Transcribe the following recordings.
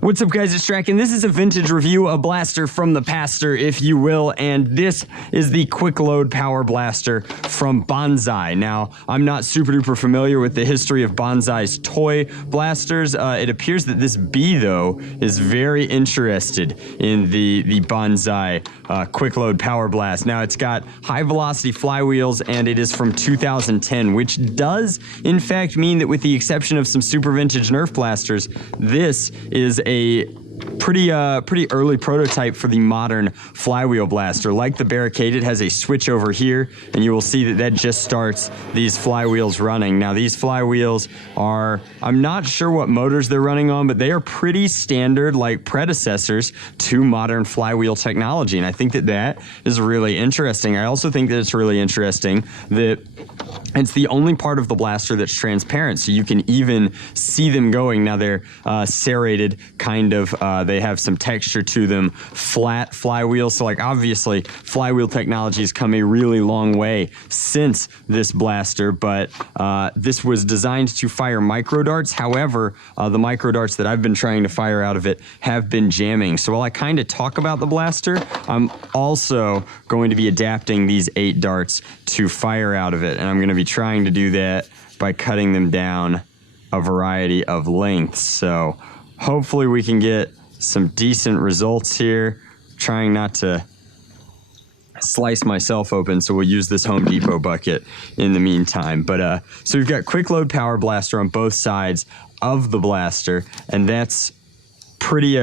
What's up guys, it's Drac, and this is a vintage review, a blaster from the pastor, if you will, and this is the Quick Load Power Blaster from Bonsai. Now, I'm not super duper familiar with the history of Bonsai's toy blasters. It appears that this bee, though, is very interested in the Bonsai Quick Load Power Blast. Now, it's got high velocity flywheels, and it is from 2010, which does, in fact, mean that with the exception of some super vintage Nerf blasters, this is a pretty early prototype for the modern flywheel blaster. Like the Barricade, it has a switch over here, and you will see that that just starts these flywheels running. Now these flywheels are, I'm not sure what motors they're running on, but they are pretty standard, like predecessors to modern flywheel technology, and I think that that is really interesting. I also think that it's really interesting that it's the only part of the blaster that's transparent, so you can even see them going. Now they're serrated, kind of, they have some texture to them, flat flywheels. So like obviously flywheel technology has come a really long way since this blaster, but this was designed to fire micro darts. However, the micro darts that I've been trying to fire out of it have been jamming. So while I kind of talk about the blaster, I'm also going to be adapting these 8 darts to fire out of it, and I'm going to be trying to do that by cutting them down a variety of lengths. So hopefully we can get some decent results here. Trying not to slice myself open, so we'll use this Home Depot bucket in the meantime. But so we've got Quick Load Power Blaster on both sides of the blaster, and that's pretty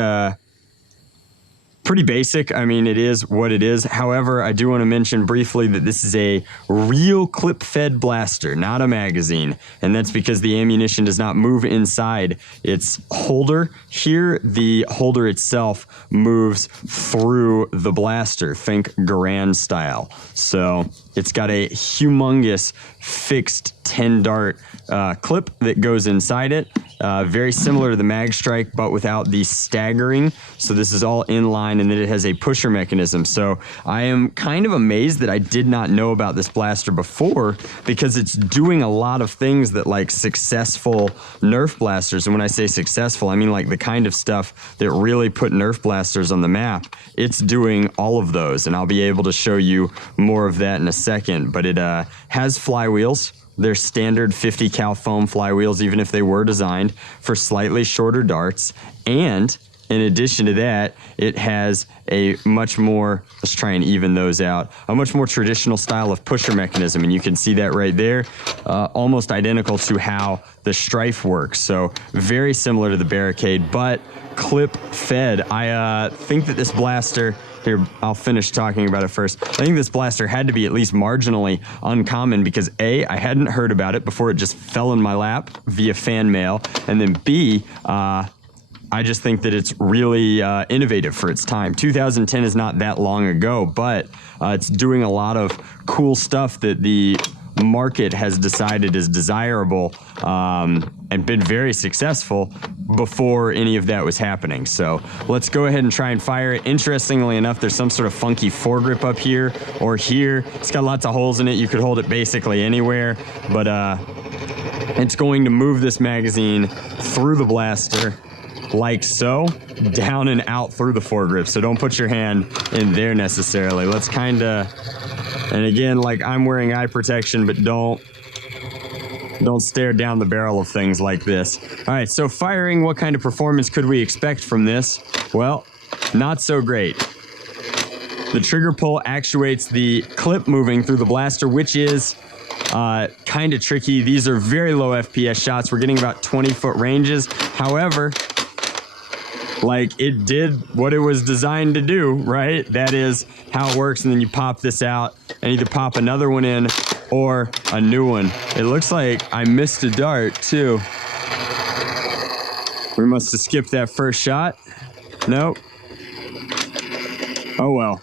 basic. I mean, it is what it is. However, I do want to mention briefly that this is a real clip-fed blaster, not a magazine. And that's because the ammunition does not move inside its holder. Here, the holder itself moves through the blaster. Think Garand style. So it's got a humongous fixed 10-dart clip that goes inside it. Very similar to the Mag Strike, but without the staggering. So this is all in line, and then it has a pusher mechanism. So I am kind of amazed that I did not know about this blaster before, because it's doing a lot of things that like successful Nerf blasters, and when I say successful, I mean like the kind of stuff that really put Nerf blasters on the map. It's doing all of those, and I'll be able to show you more of that in a second. But it has flywheels. They're standard 50 cal foam flywheels, even if they were designed for slightly shorter darts. And in addition to that, it has a much more, let's try and even those out, a much more traditional style of pusher mechanism. And you can see that right there, almost identical to how the Strife works. So very similar to the Barricade, but clip fed. I think that this blaster, here, I'll finish talking about it first. I think this blaster had to be at least marginally uncommon because A, I hadn't heard about it before it just fell in my lap via fan mail, and then B, I just think that it's really innovative for its time. 2010 is not that long ago, but it's doing a lot of cool stuff that the market has decided is desirable and been very successful before any of that was happening. So let's go ahead and try and fire it. Interestingly enough, there's some sort of funky foregrip up here or here. It's got lots of holes in it. You could hold it basically anywhere, but it's going to move this magazine through the blaster like so, down and out through the foregrip. So don't put your hand in there necessarily. Let's kind of, and again, like I'm wearing eye protection, but don't stare down the barrel of things like this. All right, so firing, what kind of performance could we expect from this? Well, not so great. The trigger pull actuates the clip moving through the blaster, which is kind of tricky. These are very low FPS shots. We're getting about 20-foot ranges. However, like it did what it was designed to do, right? That is how it works. And then you pop this out and either pop another one in or a new one. It looks like I missed a dart too. We must have skipped that first shot. Nope. Oh well.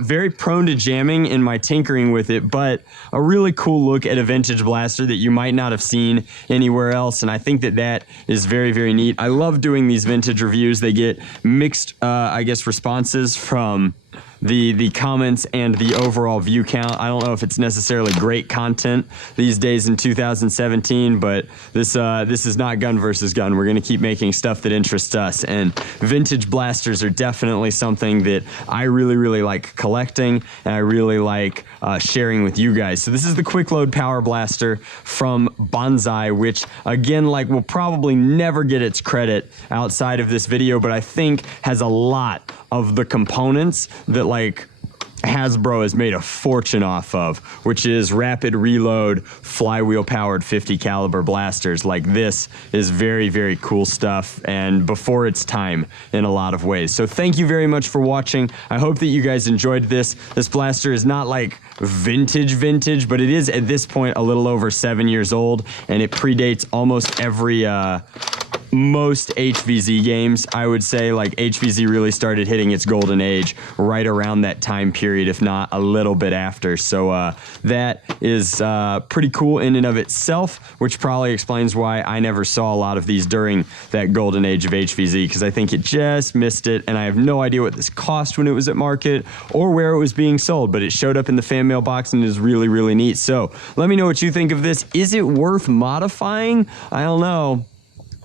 Very prone to jamming in my tinkering with it, but a really cool look at a vintage blaster that you might not have seen anywhere else, and I think that that is very, very neat. I love doing these vintage reviews. They get mixed, I guess, responses from the comments and the overall view count. I don't know if it's necessarily great content these days in 2017, but this is not gun versus gun. We're gonna keep making stuff that interests us, and vintage blasters are definitely something that I really like collecting, and I really like sharing with you guys. So this is the Quick Load Power Blaster from Bonsai, which again, like, will probably never get its credit outside of this video, but I think has a lot of the components that, like, Hasbro has made a fortune off of, which is rapid reload, flywheel powered 50 caliber blasters. Like, this is very cool stuff, and before its time in a lot of ways. So thank you very much for watching. I hope that you guys enjoyed this. This blaster is not like vintage, but it is at this point a little over 7 years old, and it predates almost every most HVZ games, I would say. Like, HVZ really started hitting its golden age right around that time period, if not a little bit after. So that is pretty cool in and of itself, which probably explains why I never saw a lot of these during that golden age of HVZ, because I think it just missed it, and I have no idea what this cost when it was at market or where it was being sold, but it showed up in the fan mail box and is really neat. So let me know what you think of this. Is it worth modifying? I don't know.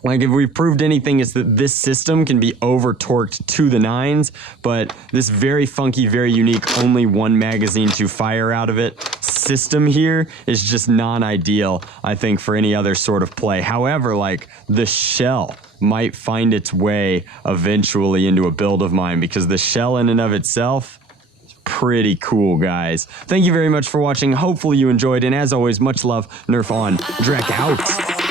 Like, if we've proved anything, it's that this system can be over-torqued to the nines, but this very funky, very unique, only one magazine to fire out of it system here is just non-ideal, I think, for any other sort of play. However, like, the shell might find its way eventually into a build of mine, because the shell in and of itself, pretty cool, guys. Thank you very much for watching. Hopefully you enjoyed, and as always, much love. Nerf on. Drac out.